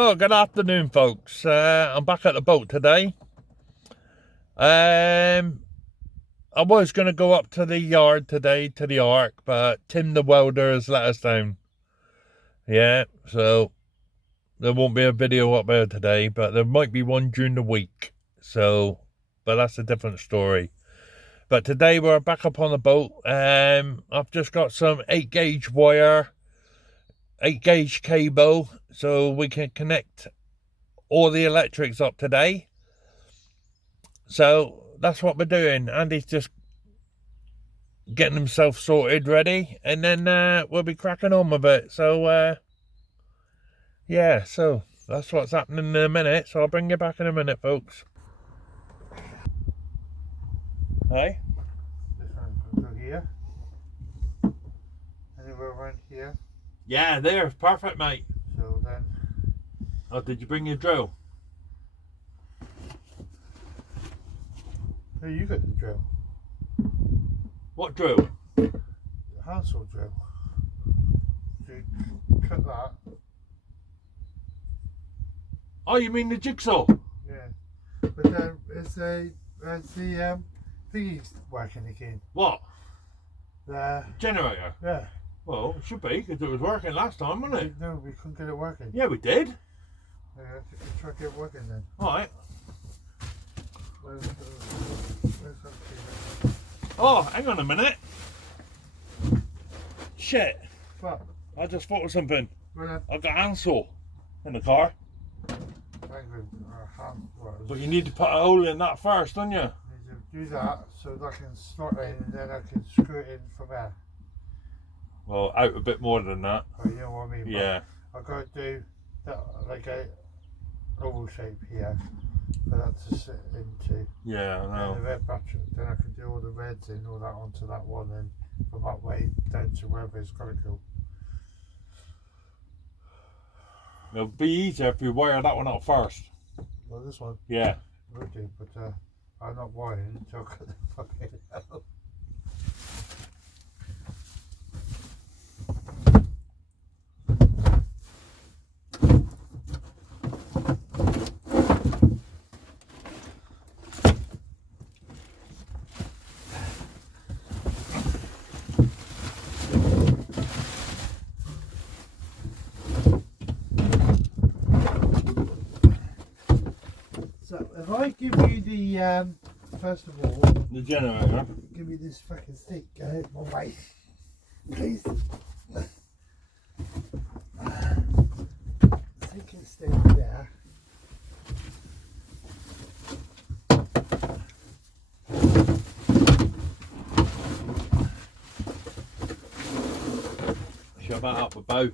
Well, good afternoon, folks. I'm back at the boat today. I was going to go up to the yard today, to the Ark, but Tim the welder has let us down. Yeah, so there won't be a video up there today, but there might be one during the week. So, but that's a different story. But today we're back up on the boat. I've just got some 8-gauge wire, 8-gauge cable, so we can connect all the electrics up today. So that's what we're doing. Andy's just getting himself sorted ready, and then we'll be cracking on with it. So yeah, so that's what's happening in a minute. So I'll bring you back in a minute, folks. Hey, This one can go here. Anywhere around here. yeah, there, perfect, mate. So then, Oh, did you bring your drill? here you got the drill. What drill? The handsaw drill. So you cut that. Oh, you mean the jigsaw? Yeah. But then is the thingy's working again. What? The Generator? yeah. Well, it should be, because it was working last time, wasn't it? No, we couldn't get it working. Yeah, we did. Yeah, try to get it working then. Alright. Where's that thing? Oh, hang on a minute. Shit, What? I just thought of something. Well, I've got a handsaw in the car. But you need to put a hole in that first, don't you? Need to do that so that I can slot it in and then I can screw it in from there. Well, out a bit more than that. Oh, you know what I mean? Yeah. I've got to do that like a oval shape here for that to sit into. Yeah, I And know. the red battery, then I can do all the reds in, all that onto that one, and from that way down to wherever it's got to go. It'll be easier if you wire that one up first. Well, this one Yeah. will do, but I'm not wiring until I got the fucking hell. So if I give you the first of all, The generator. give me this fucking stick, get out of my way, please. Stick can stay there. Shove that up a bow.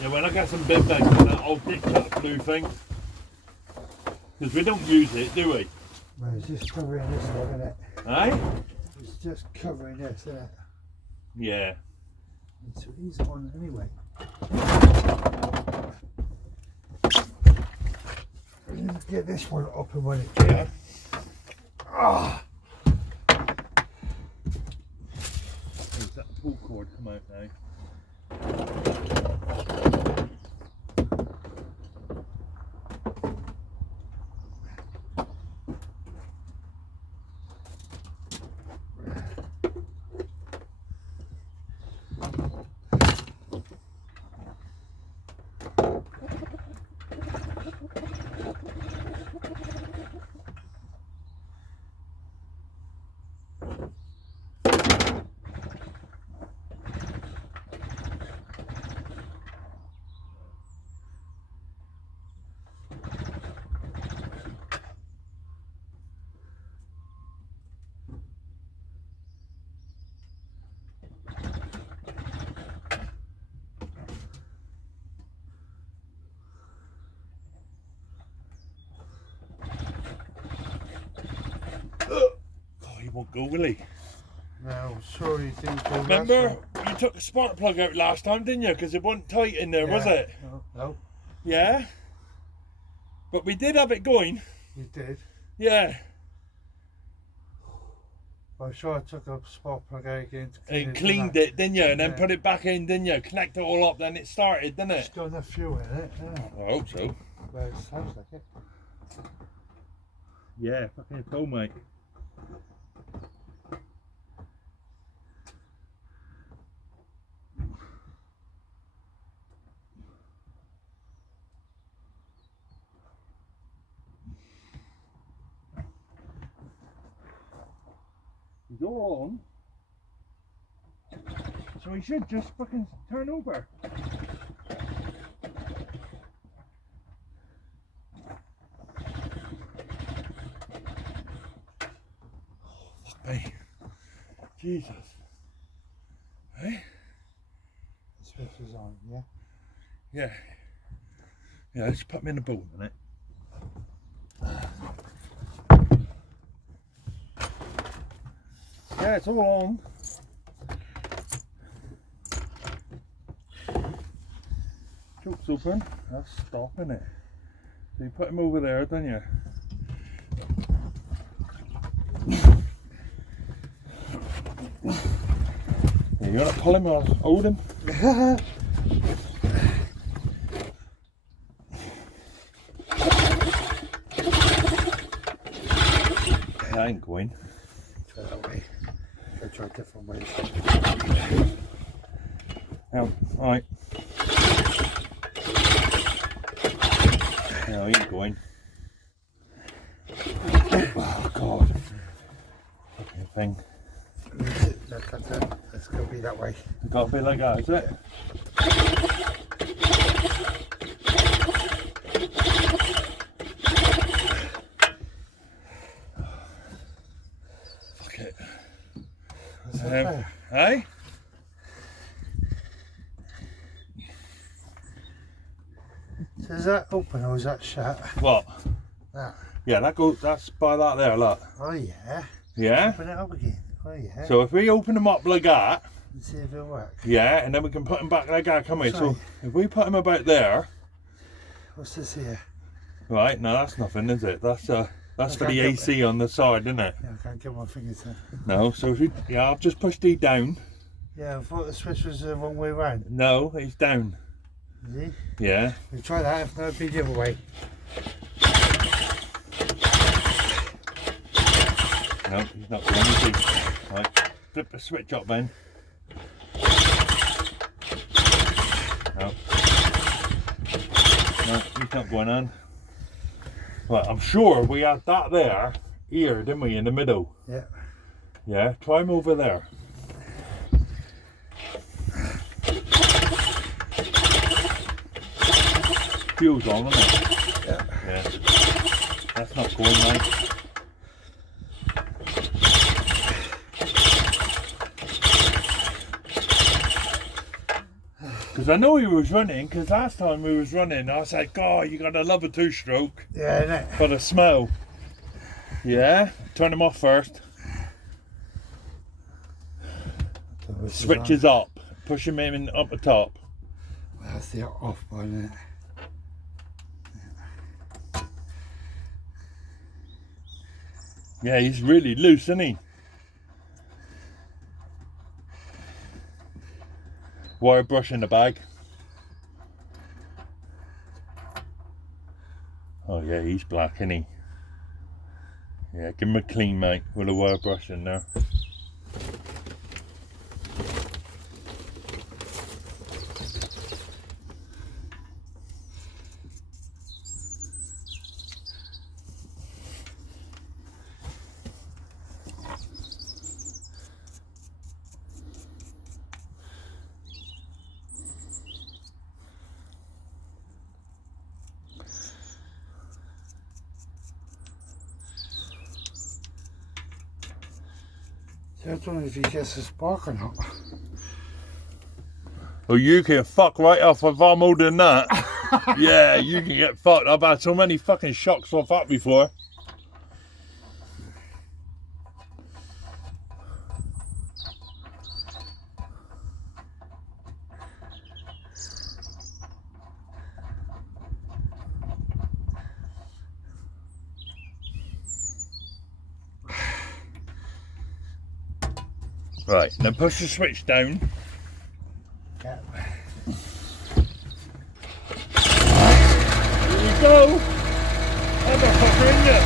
Yeah, when I get some big bags on that, I'll ditch that blue thing. Because we don't use it, do we? Well, it's just covering this one, isn't it? Eh? It's just covering this, isn't it? Yeah. It's easy one anyway. Get this one up and when it can. Ah! Does that pull cord come out now? won't go, will he? No, sorry, didn't go. Remember, you took the spark plug out last time, didn't you? Because it wasn't tight in there, was it? No. Yeah. But we did have it going. You did. Yeah. I'm sure I took a spark plug out again to clean And cleaned it, didn't you? And then Yeah. put it back in, didn't you? Connect it all up, then it started, didn't it? It's got enough fuel in it. Yeah. I hope so. Well, it sounds like it. Yeah, fucking cool, mate. He's all on. So he should just fucking turn over. Hey, Jesus. Hey? The switch is on, yeah? Yeah. Yeah, just put me in the boat a minute. Yeah, it's all on. Choke's open. That's stopping it. So you put him over there, don't you? Yeah, you want to pull him or hold him? I ain't going. Try that way. I'll try different ways. Now, alright. No, he ain't going. Oh, God. Fucking thing. Look at that. It's going to be that way. It's got to be like that, is it? Fuck it. Hey? So is that open or is that shut? What? That. Yeah, that goes. That's by that there, look. Oh yeah. Yeah? Open it up again. Oh yeah. So if we open them up like that, Let's see if it'll work. yeah, and then we can put them back like that, can we? That's So right. if we put them about there, What's this here? right, no, that's nothing, is it? That's for I the can't get AC on the side, isn't it? Yeah, I can't get my fingers in. No, so if we, yeah, I'll just push these down. Yeah, I thought the switch was the wrong way round. No, it's down. Is it? Yeah. We'll try that, if not, it'll be the other way. No, he's not going, is he? Right, flip the switch up then. No. No, he's not going on. Right, I'm sure we had that there, here, didn't we, in the middle? Yeah. Yeah, try him over there. Fuel's on, isn't it? Yeah. Yeah. That's not going, mate. Because I know he was running, because last time we was running, I was like, God, you gotta love a two-stroke Yeah, innit? for the smell. Yeah, turn him off first. Switch is up. Push him in up the top. That's the off button, innit? Yeah, he's really loose, isn't he? Wire brush in the bag. Oh yeah, he's black, isn't he? Yeah, give him a clean, mate, with a wire brush in there. So I don't know if he gets a spark or not. Well, you can fuck right off if I'm holding that. Yeah, you can get fucked. I've had so many fucking shocks off that before. Right, now push the switch down. Yeah. Here we go. Motherfucker, in there.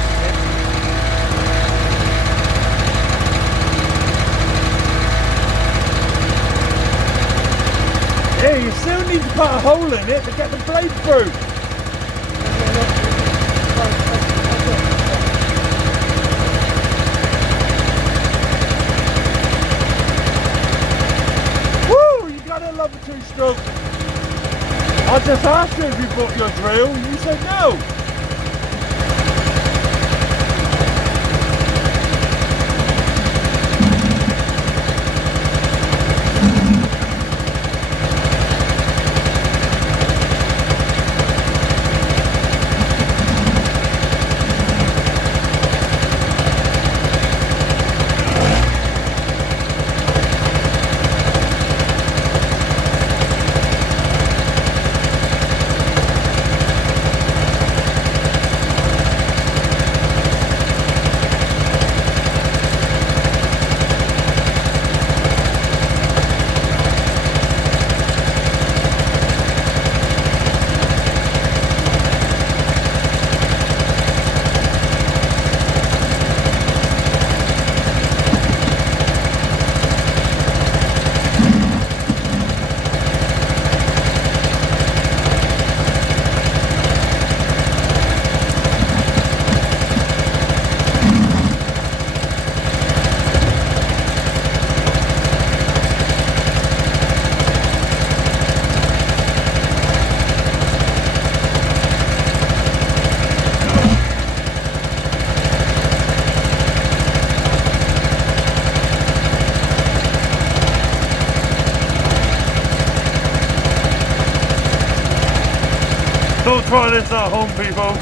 Yeah, you still need to put a hole in it to get the blade through. Woo! You gotta love a two-stroke. I just asked you if you bought your drill. You said no. Don't try this at home, people.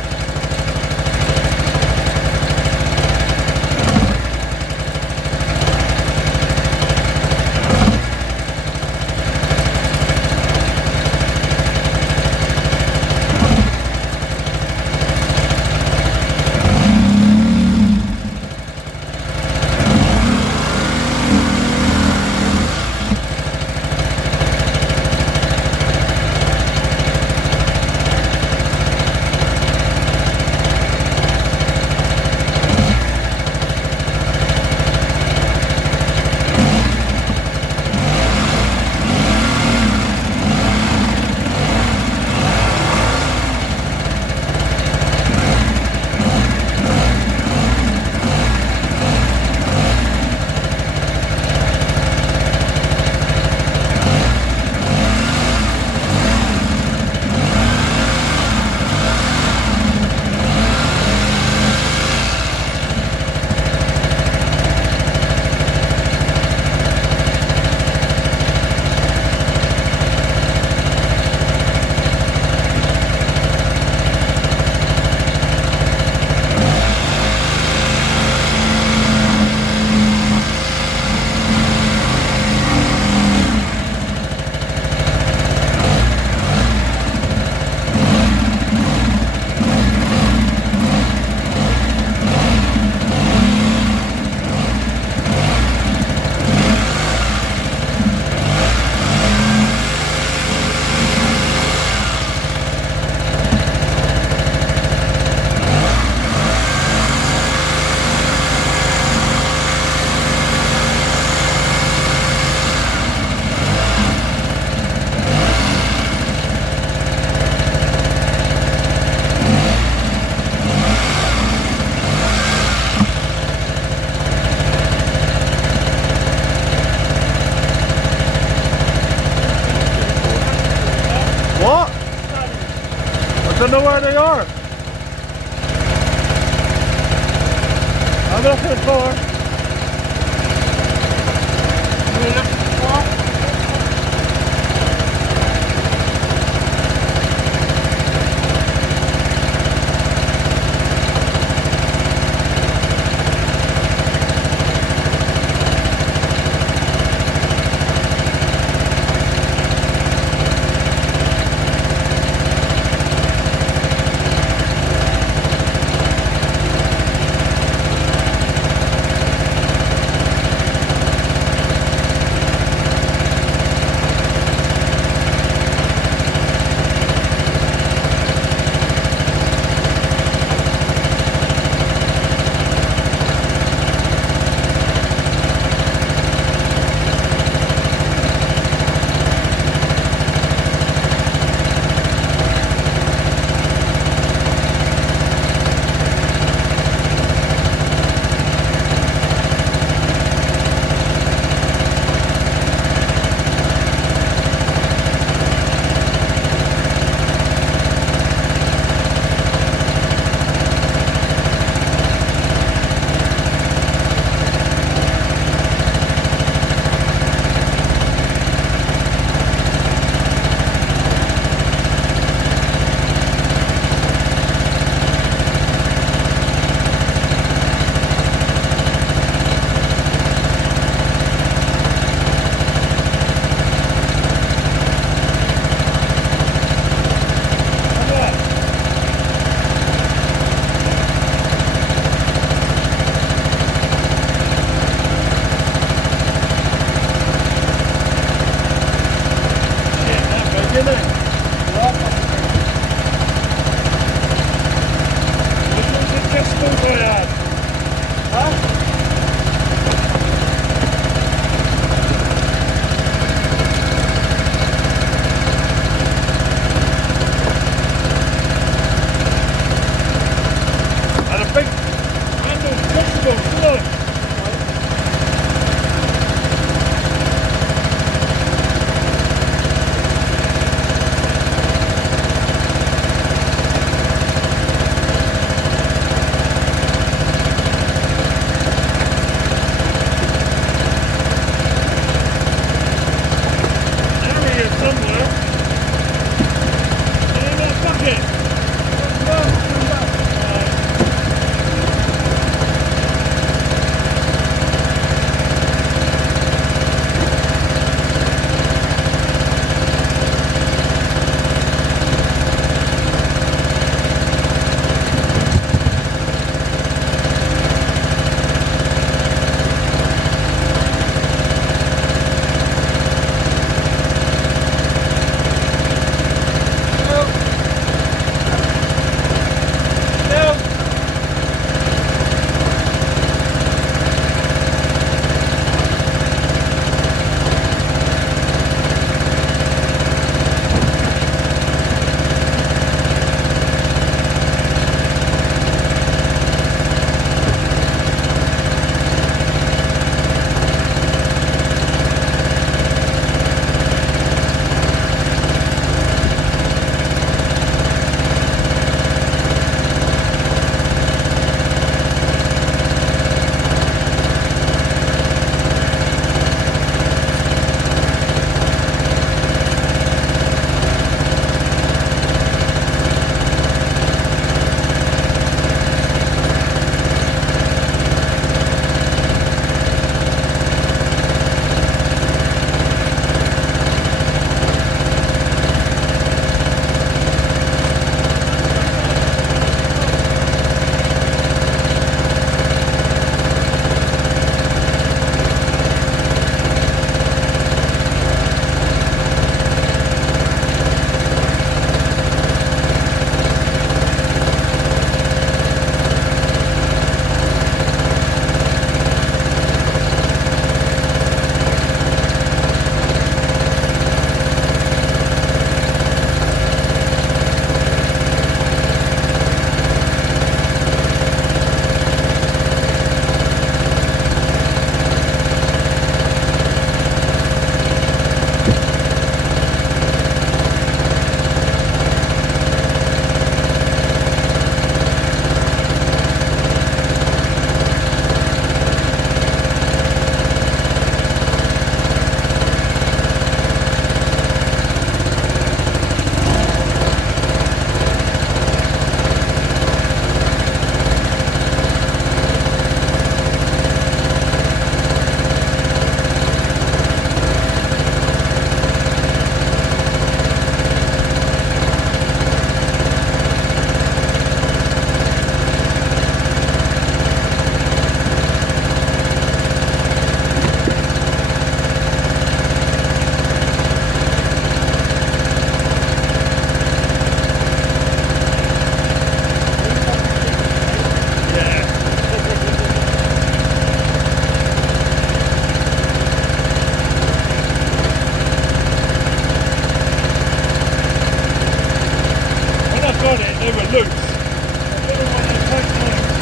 What? I don't know where they are. I'm looking for. Are you looking for? Jimmy. Which one's the adjustable I had? Huh? And a big handle adjustable, look. Somewhere. In that bucket. they were loose. I don't know what they take now.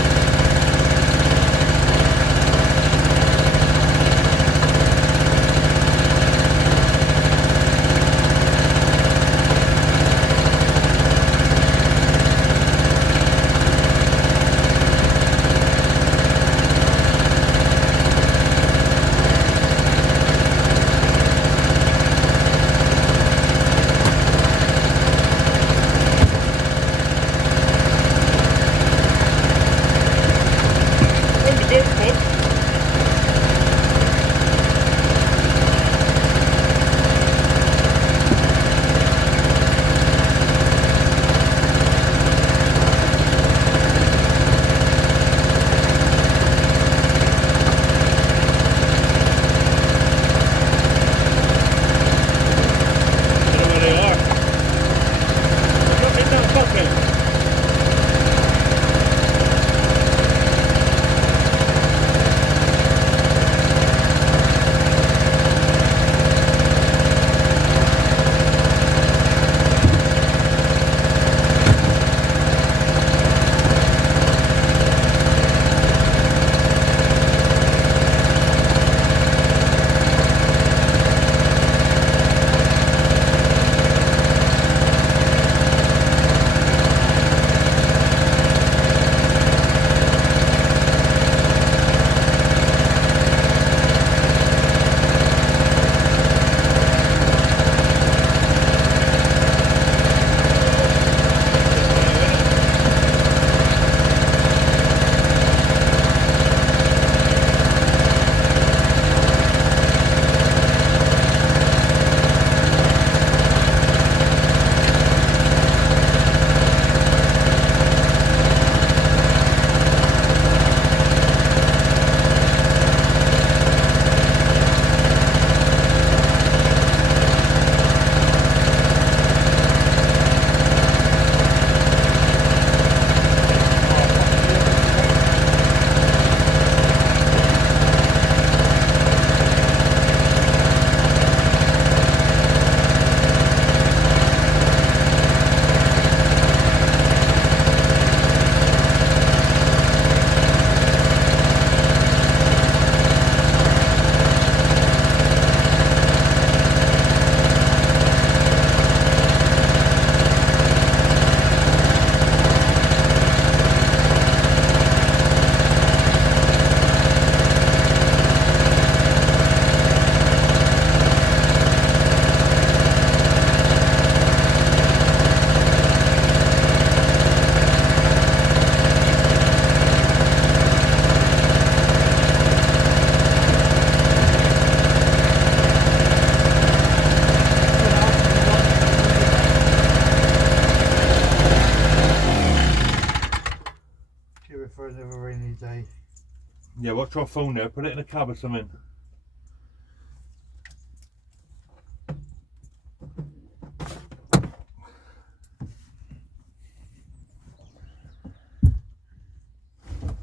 Yeah, watch your phone there. Put it in a cab or something.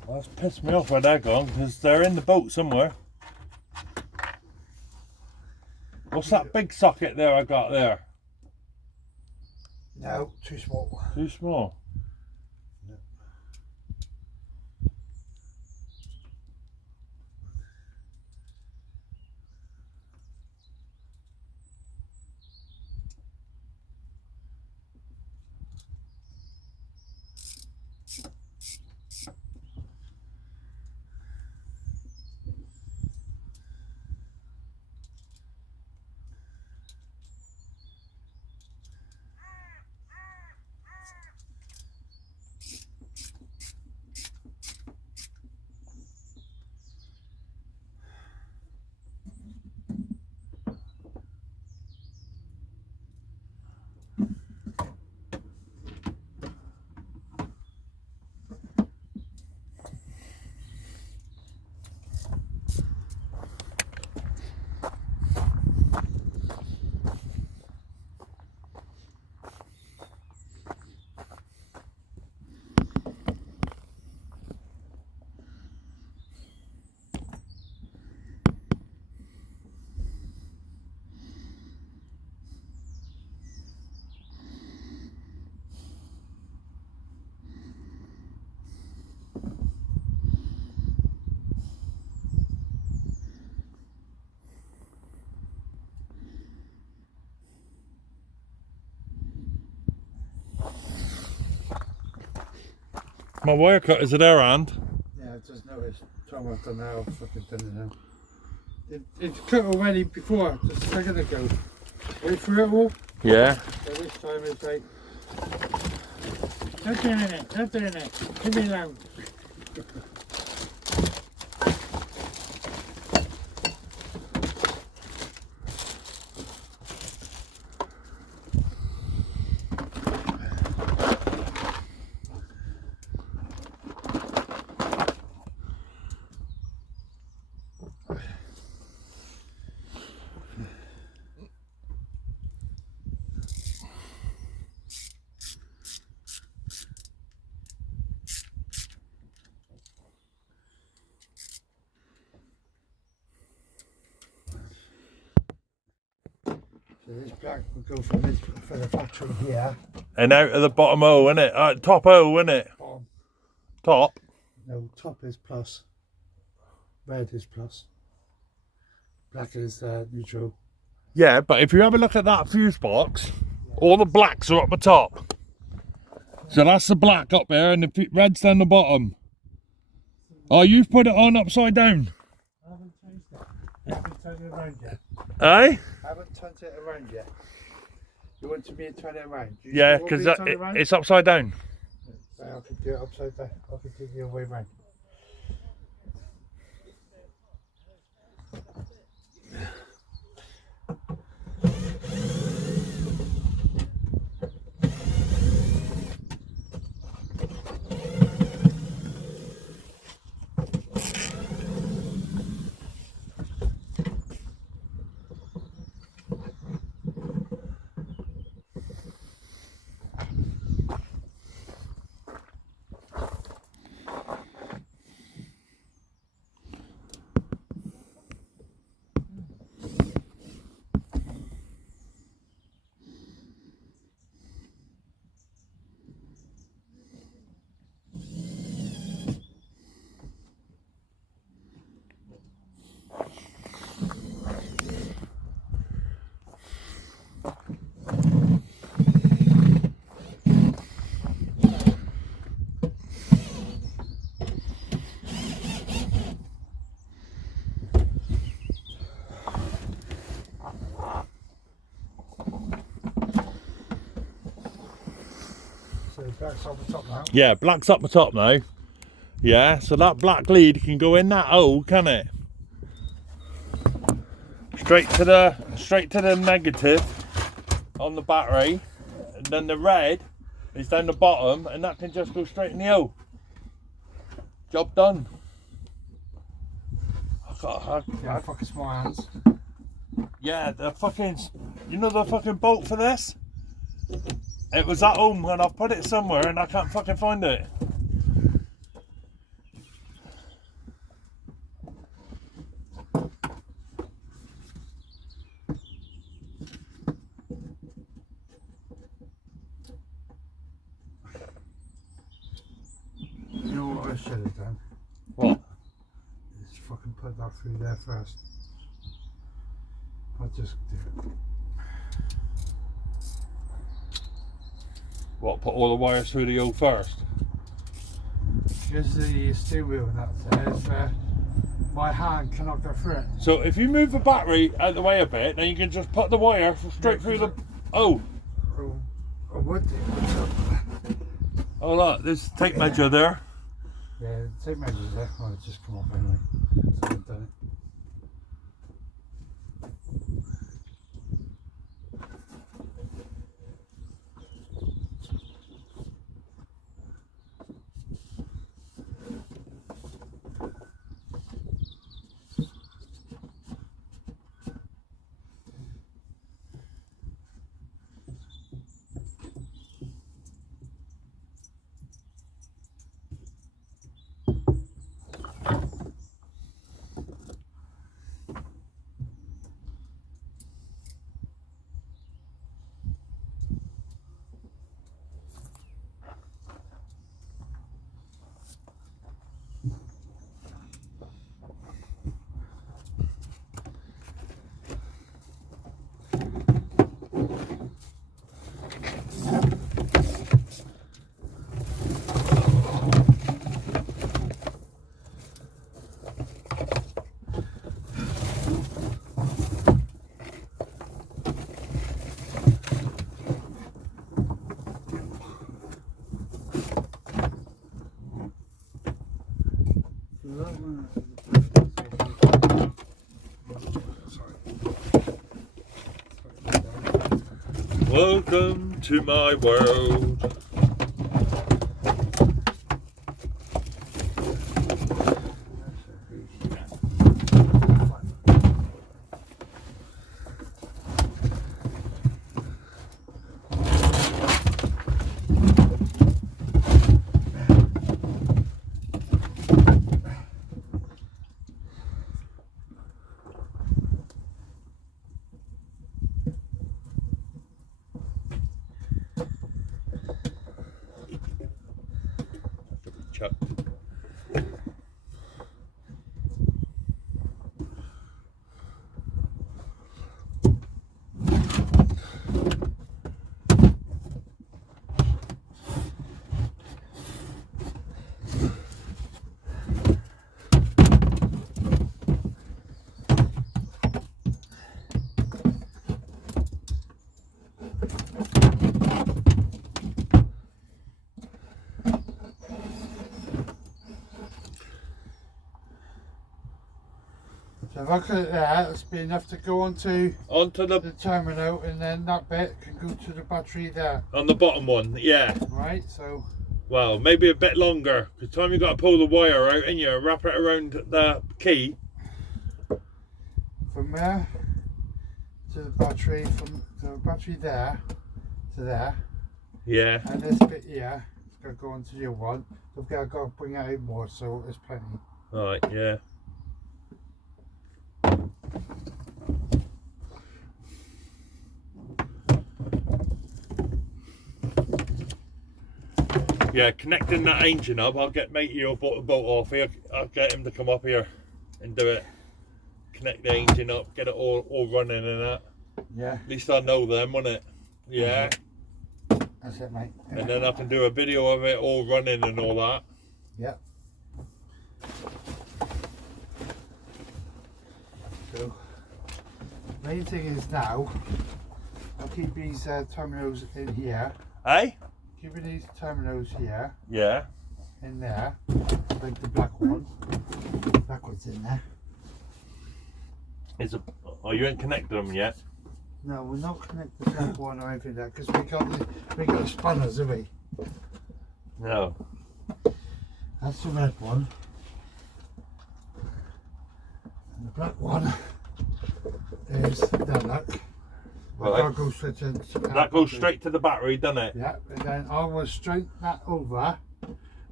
Well, that's pissed me off where they're gone because they're in the boat somewhere. What's that big socket there I got there? No, too small. Too small. My wire cutters are there, hand. Yeah, I just noticed. Time I've done now, I've fucking done it now. It's cut already before, just a second ago. Wait for it all. Yeah. So this time it's like, not doing it, not doing it. Leave me alone. So this black will go from the factory here. And out of the bottom O, innit? Top O, innit? Bottom. Top. No, top is plus. Red is plus. Black is neutral. Yeah, but if you have a look at that fuse box, all the blacks are up the top. So that's the black up there and the red's down the bottom. Oh, you've put it on upside down. I haven't changed it. I haven't turned it around yet. Eh? I haven't turned it around yet. You want me to turn it around? Yeah, because it's upside down. So I could do it upside down. I could do it the other way around. So black's on the top now. Yeah, black's up the top now. Yeah, so that black lead can go in that O, can it? Straight to the negative on the battery, and then the red is down the bottom, and that can just go straight in the O. Job done. Yeah, fucking small hands. Yeah, the fucking, you know the fucking bolt for this? It was at home and I've put it somewhere and I can't fucking find it. You know what I should have done? What? Is fucking put that through there first. I'll just do it. What, put all the wires through the hole first? Because the steering wheel and that there is where my hand cannot go through it. So if you move the battery out the way a bit, then you can just put the wire straight through the... Oh! Oh, I would do. Oh look, there's a tape measure there. Yeah, tape measures there. Oh, it's just come off anyway. So I've done it. Welcome to my world. Chuck. So if I cut it there, it's be enough to go onto Onto the the terminal, and then that bit can go to the battery there. on the bottom one, yeah. Right, so Well, maybe a bit longer. Because time you got to pull the wire out and you wrap it around the key. from there to the battery, from the battery there to there, Yeah. and this bit here, it's got to go onto the other one. So I've got to bring it out more, so there's plenty. Alright, yeah. Yeah, connecting that engine up, I'll get matey or bolt off here. I'll get him to come up here and do it. Connect the engine up, get it all running and that. Yeah, At least I know them, won't it? Yeah. that's it, mate. And then I can do a video of it all running and all that. Yeah. So, main thing is now, I'll keep these terminals in here. Eh? Keeping these terminals here, Yeah. in there, like the black one. Black one's in there. Oh, you ain't connected them yet? No, we're not connected the black one or anything like that because we got the spanners, have we? No. That's the red one. And the black one is that look. Right. That goes straight to That goes straight to the battery, doesn't it? Yeah, and then I will straighten that over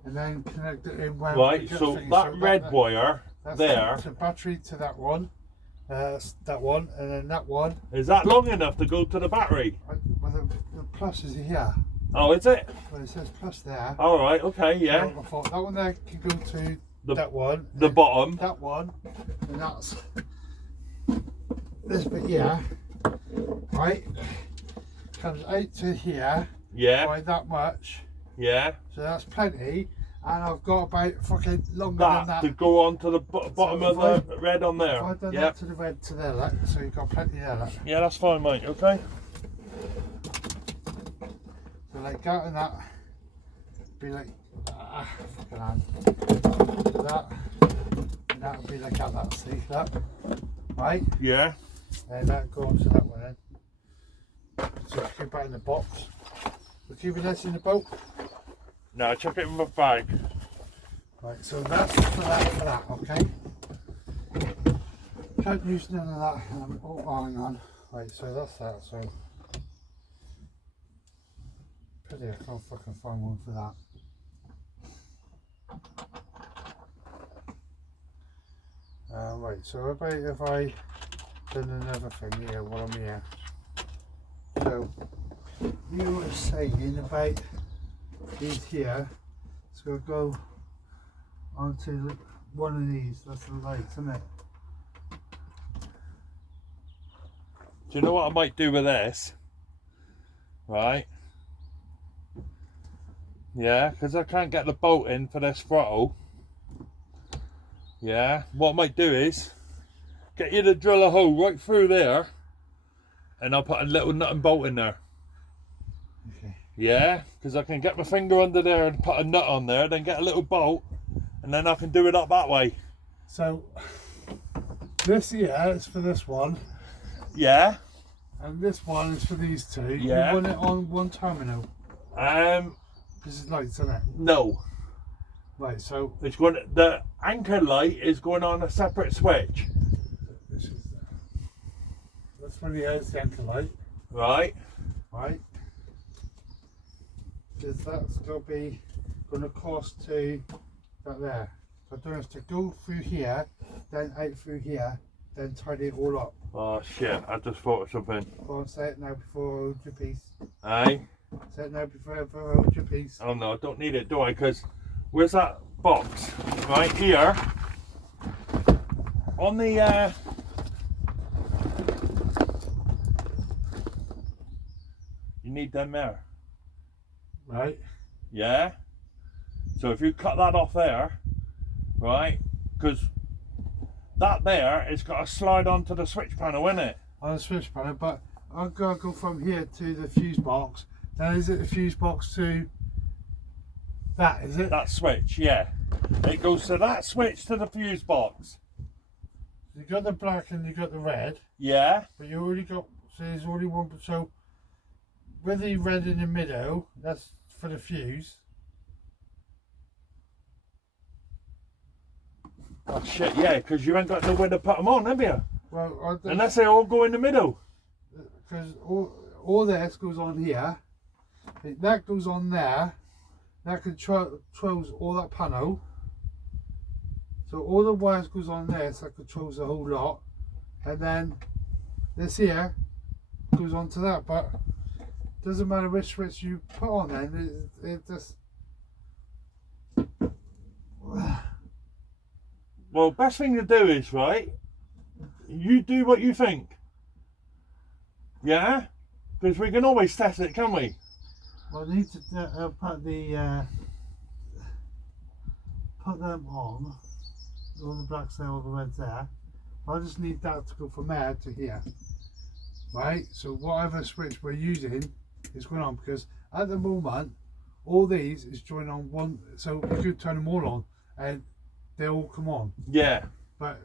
and then connect it in where Right, we get so things. that red wire that's there. the battery to that one. That one, and then that one. Is that long enough to go to the battery? Well, the plus is here. Oh, is it? Well, it says plus there. Alright, okay, yeah. So I thought that one there can go to The- that one. The and bottom. That one, and that's this bit here. Right, comes out to here Yeah, by that much. yeah. So that's plenty. And I've got about fucking longer than That that. to go on to the bottom So of the red on If there. I've done Yeah, that to the red to there, look, so you've got plenty there, look. yeah, that's fine, mate. Okay. So like that and that, be like, fucking hand. That, and that would be like that, see, that, right? Yeah. And that goes to that one then. So keep that in the box. We're keeping this in the boat. No, chuck it in my bag. Right, so that's for that, okay? Can't use none of that. Oh, hang on. Right, so that's that, so. Pity I can't fucking find one for that. Right, so about if I done another thing here while I'm here. So, you were saying about these here, so I'll go onto one of these, that's the lights, isn't it? Do you know what I might do with this? Right. Yeah, because I can't get the bolt in for this throttle. Yeah, what I might do is get you to drill a hole right through there, and I'll put a little nut and bolt in there. Okay. Yeah, because I can get my finger under there and put a nut on there, then get a little bolt, and then I can do it up that way. So, this here is for this one, Yeah. and this one is for these two. Yeah. You want it on one terminal, because it's lights, isn't it? No. Right, so It's going. The anchor light is going on a separate switch. this is that's for the anchor light, Right. right? Because that's got to be going to cost to that there. So I don't have to go through here, then out through here, then tidy it all up. Oh shit! I just thought of something. Go on, say it now before I hold your piece. Aye. Say it now before I hold your piece. Oh no, I don't need it, do I? Because where's that box? Right here. On the you need them there. Right. Yeah. So if you cut that off there, right? Because that there is got to slide onto the switch panel, isn't it? On the switch panel, but I've got to go from here to the fuse box. Then is it the fuse box to that, is it? That switch, yeah. It goes to that switch to the fuse box. You got the black and you got the red, Yeah. but you already got, so there's already one, so with the red in the middle, that's for the fuse. Oh shit, yeah, because you ain't got nowhere to put them on, have you? Well, Unless they all go in the middle. because all this goes on here, that goes on there, that controls all that panel. So all the wires goes on there, so that controls the whole lot, and then this here goes on to that. But doesn't matter which switch you put on, then it just. Well, best thing to do is, right, you do what you think. Yeah? Because we can always test it, can't we? Well, I need to put the put them on. All the blacks there, all the reds there. I just need that to go from there to here. Right? So whatever switch we're using is going on, because at the moment all these is joined on one, so we could turn them all on and they all come on. Yeah. But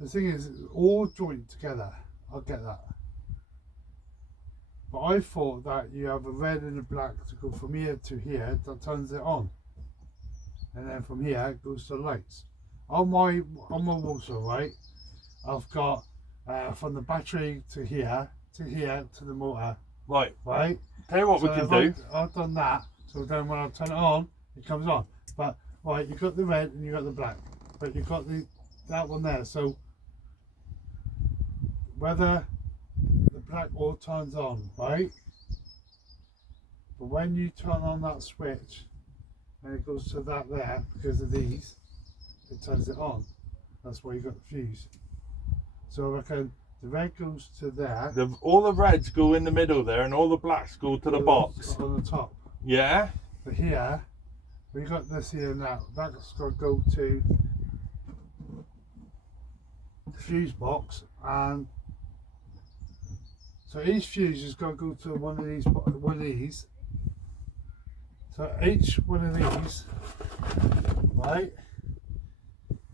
the thing is, all joined together. I'll get that. But I thought that you have a red and a black to go from here to here that turns it on. and then from here it goes to the lights. On my water, right, I've got from the battery to here to the motor, Right. right. Tell you what we can do. I've done that, so then when I turn it on, it comes on. But right, you've got the red and you've got the black, but you've got that one there. So whether the black all turns on, right? But when you turn on that switch and it goes to that there, because of these, it turns it on. That's why you got the fuse. So I reckon the red goes to there. All the reds go in the middle there, and all the blacks go to the box. On the top. Yeah. But here, we got this here now. That's got to go to the fuse box, and so each fuse has got to go to one of these. So each one of these, right?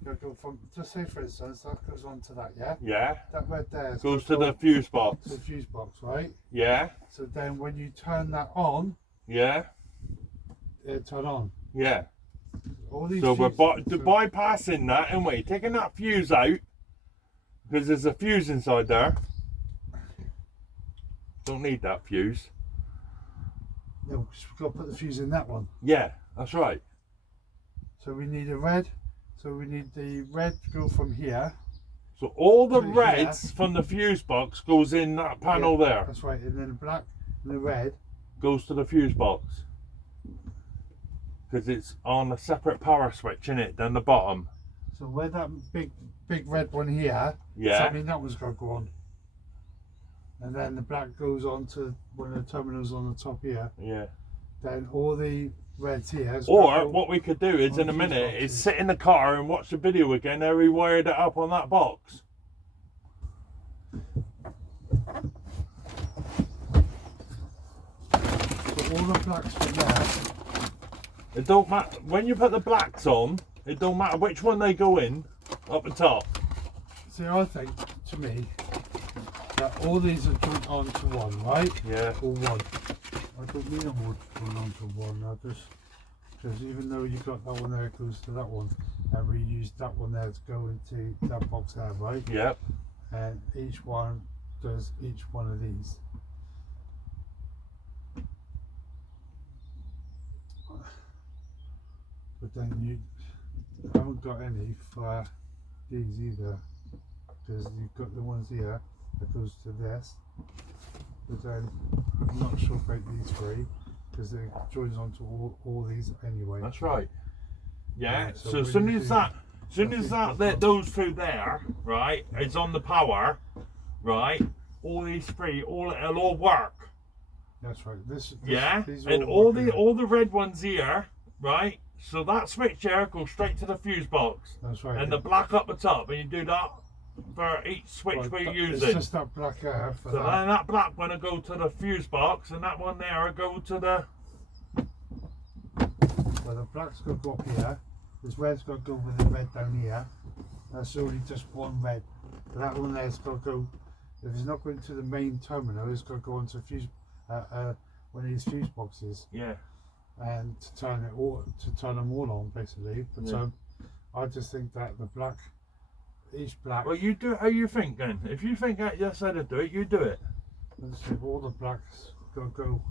Got to go from, just say for instance, that goes on to that, yeah? Yeah. That red there Goes to the fuse box. to the fuse box, right? Yeah. So then when you turn that on, Yeah. it turn on. Yeah. All these So we're fuses- bypassing that, and we're taking that fuse out because there's a fuse inside there. Don't need that fuse. No, 'cause we've got to put the fuse in that one. Yeah, that's right. So we need a red. So we need the red to go from here. So all the To here. reds from the fuse box goes in that panel Yeah, there. That's right. And then the black and the red. Goes to the fuse box. Because it's on a separate power switch in it than the bottom. So where that big red one here, Yeah. I mean that one's got to go on. And then the black goes on to one of the terminals on the top here. Yeah. Then all the reds here. has got Or to go what we could do is on in a fuse minute is boxes. sit in the car and watch the video again. How we wired it up on that box. So all the blacks from there. It don't matter when you put the blacks on. It don't matter which one they go in up the top. See, I think to me that all these are joined onto one, right? Yeah. Or one. I don't mean them all joined onto one. I just because even though you got that one there, it goes to that one, and we used that one there to go into that box there, right? Yep. And each one does each one of these. But then you haven't got any for these either, because you've got the ones here that goes to this. But then I'm not sure about these three because it joins onto all these anyway. That's right. Yeah. Yeah, so So as when soon you as do- that, those two there, right, is on the power, right. All these three, it'll all work. That's right. This Yeah. these are And all working. the red ones here, right. So that switch here goes straight to the fuse box, That's right. and the black up the top, and you do that for each switch Right, we're that- using. It's just that black hair for So that. then that black one will go to the fuse box, and that one there will go to the. So the black's got to go up here. This red's got to go with the red down here. That's only just one red. But that one there's got to go. If it's not going to the main terminal, it's got to go onto fuse, one of these fuse boxes, Yeah. and to turn them all on basically. But Yeah. I just think that the black, each black. Well, you do it how you think then. If you think that yes, how to do it, you do it. Let's see, all the blacks got to go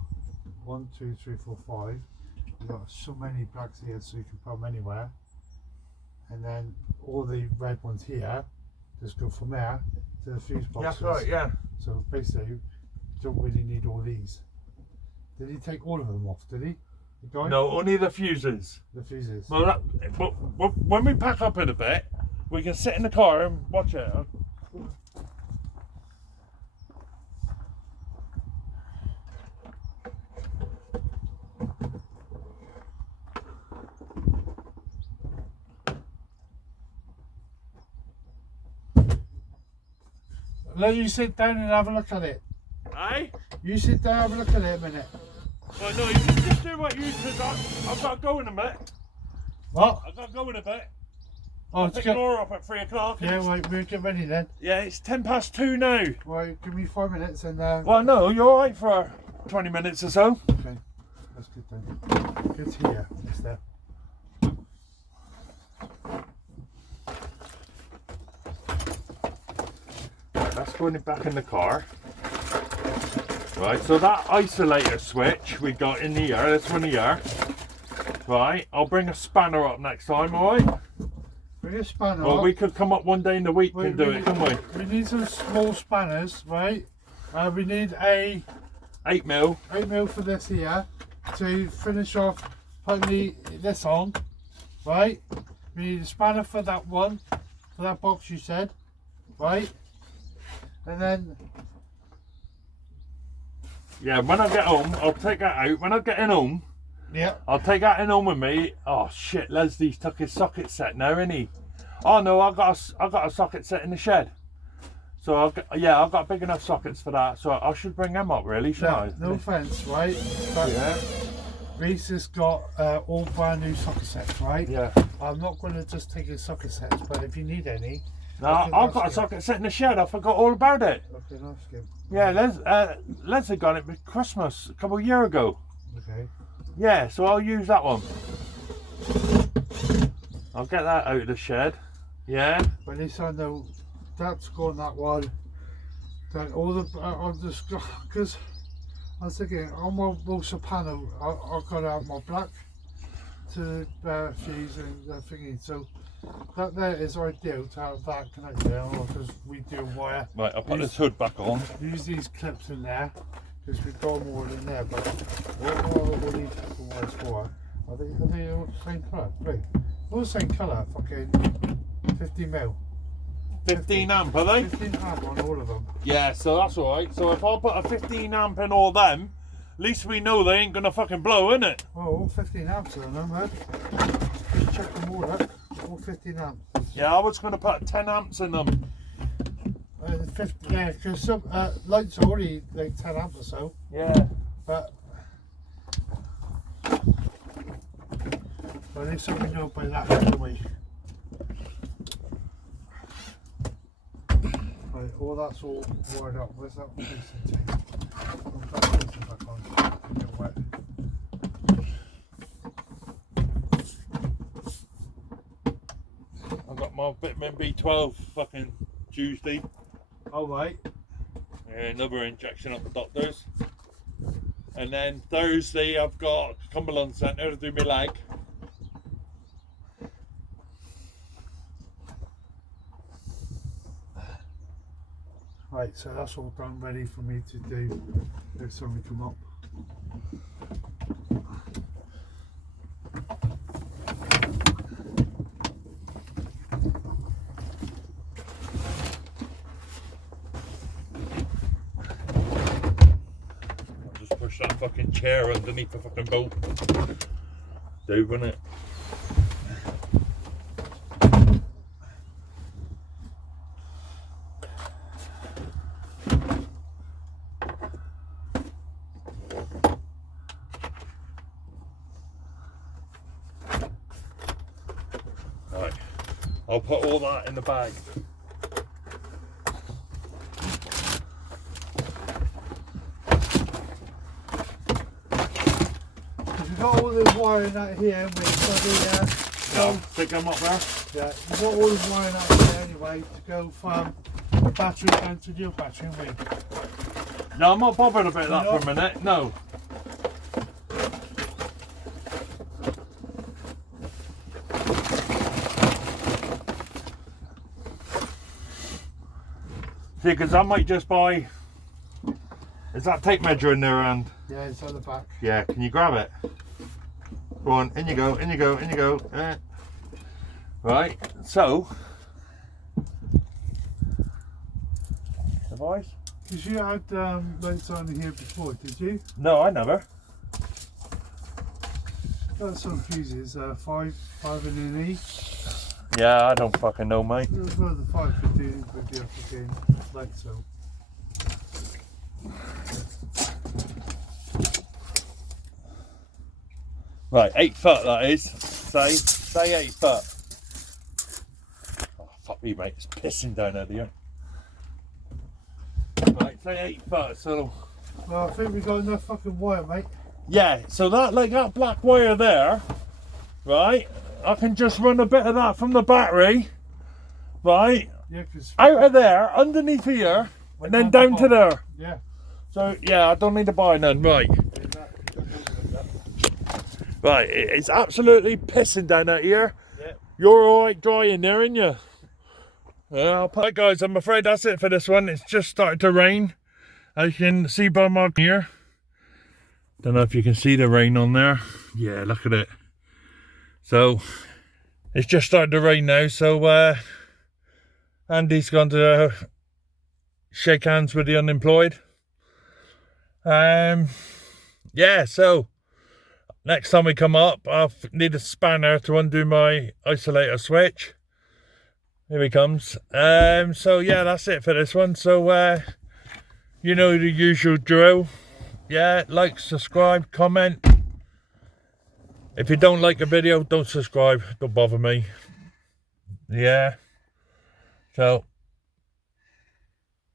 1, 2, 3, 4, 5. You've got so many blacks here, so you can put them anywhere. And then all the red ones here just go from there to the fuse boxes. That's right, yeah. So basically, you don't really need all these. Did he take all of them off? Did he? The guy? No, only the fuses. The fuses. Well, when we pack up in a bit, we can sit in the car and watch it. Let you sit down and have a look at it. Aye? You sit down and have a look at it a minute. Well, no, you can just do what you said. I've got to go in a minute. What? I've got to go in a bit. Oh, it's Pick good. Laura up at 3 o'clock. Yeah, right, we'll get ready then. Yeah, it's 2:10 now. Right, give me 5 minutes and Well, no, you're alright for 20 minutes or so. okay, that's good then. Good to hear, mister. that's going back in the car. Right, so that isolator switch we got in here, this one here. Right, I'll bring a spanner up next time, alright? Bring a spanner Well, up. we could come up one day in the week and do it, couldn't we? We need some small spanners, right? We need a 8mm. 8mm for this here to finish off putting this on, right? We need a spanner for that one, for that box you said, right? And then Yeah, when I get home, I'll take that out. When I get in home, yeah, I'll take that in home with me. Oh shit, Leslie's took his socket set now, isn't he? Oh no, I got a socket set in the shed. So I've got big enough sockets for that. So I should bring them up, really, shouldn't I? no offence, right? But Yeah. Reese has got all brand new socket sets, right? Yeah. I'm not going to just take his socket sets, but if you need any, No, I can I've ask got a him. socket set in the shed. I forgot all about it. I can ask him. Yeah, Leslie got it with Christmas a couple of years ago. Okay. Yeah, so I'll use that one. I'll get that out of the shed. Yeah. But at least I know that's gone that one. Then all the I'll just because I was thinking on my soprano I got out my black to fuse and thingy. So that there is ideal to have that connected there because we do wire. Right, I'll put this hood back on. Use these clips in there because we've got more in there. But what are all these wires for? Are they all the same colour? Blue. All the same colour. Fucking 50mm. 15 amp, are they? 15 amp on all of them. Yeah, so that's alright. So if I put a 15 amp in all them, at least we know they ain't gonna fucking blow, innit? Oh, all 15 amps on them, man. Just check them all out. All 15 amps. Yeah, I was gonna put 10 amps in them. 50, yeah, because some lights are already like 10 amp or so. Yeah. But at least we know by that, don't we? Right, all that's all wired up. Where's that piece of tape? I'll put that piece back on. Get wet. I've got my vitamin B12 fucking Tuesday. All right. Another injection at the doctor's. And then Thursday I've got Cumberland Centre to do my leg. Right, so that's all done, ready for me to do if somebody come up. I'll just push that fucking chair underneath the fucking boat. Do, wouldn't it? Right, I'll put all that in the bag. We've got all the wiring out here, and we've got Yeah, stick them up there. yeah, we've got all the wiring out here anyway to go from the battery down to your battery, haven't we? No, I'm not bothered about that You're for a minute. No. See, because I might just buy. Is that tape measure in there? And Yeah, it's on the back. yeah, can you grab it? Go on, in you go, in you go, in you go. Right, so. Device? Because you had lights on here before, did you? No, I never. That's some fuses, 5 in an E. Yeah, I don't fucking know, mate. Well, the 5 could do with the fucking light, so. Right, 8 foot that is. Say 8 foot. Oh, fuck me, mate. It's pissing down out here. Right, say 8 foot. So Well, I think we got enough fucking wire, mate. yeah, so that black wire there, right? I can just run a bit of that from the battery, right? Yeah, because out of there, underneath here, and then down to there. yeah. So yeah, I don't need to buy none. Right, right. It's absolutely pissing down out here. Yeah. You're all right dry in there, ain't you? Right, guys, I'm afraid that's it for this one. It's just started to rain, as you can see by my here. Don't know if you can see the rain on there. Yeah, look at it. So it's just started to rain now. So Andy's gone to shake hands with the unemployed. Yeah, so next time we come up, I'll need a spanner to undo my isolator switch. Here he comes. So yeah, that's it for this one. So you know the usual drill. Yeah, like, subscribe, comment. If you don't like a video, don't subscribe. Don't bother me. Yeah. So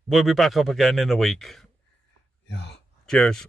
we'll be back up again in a week. Yeah. Cheers.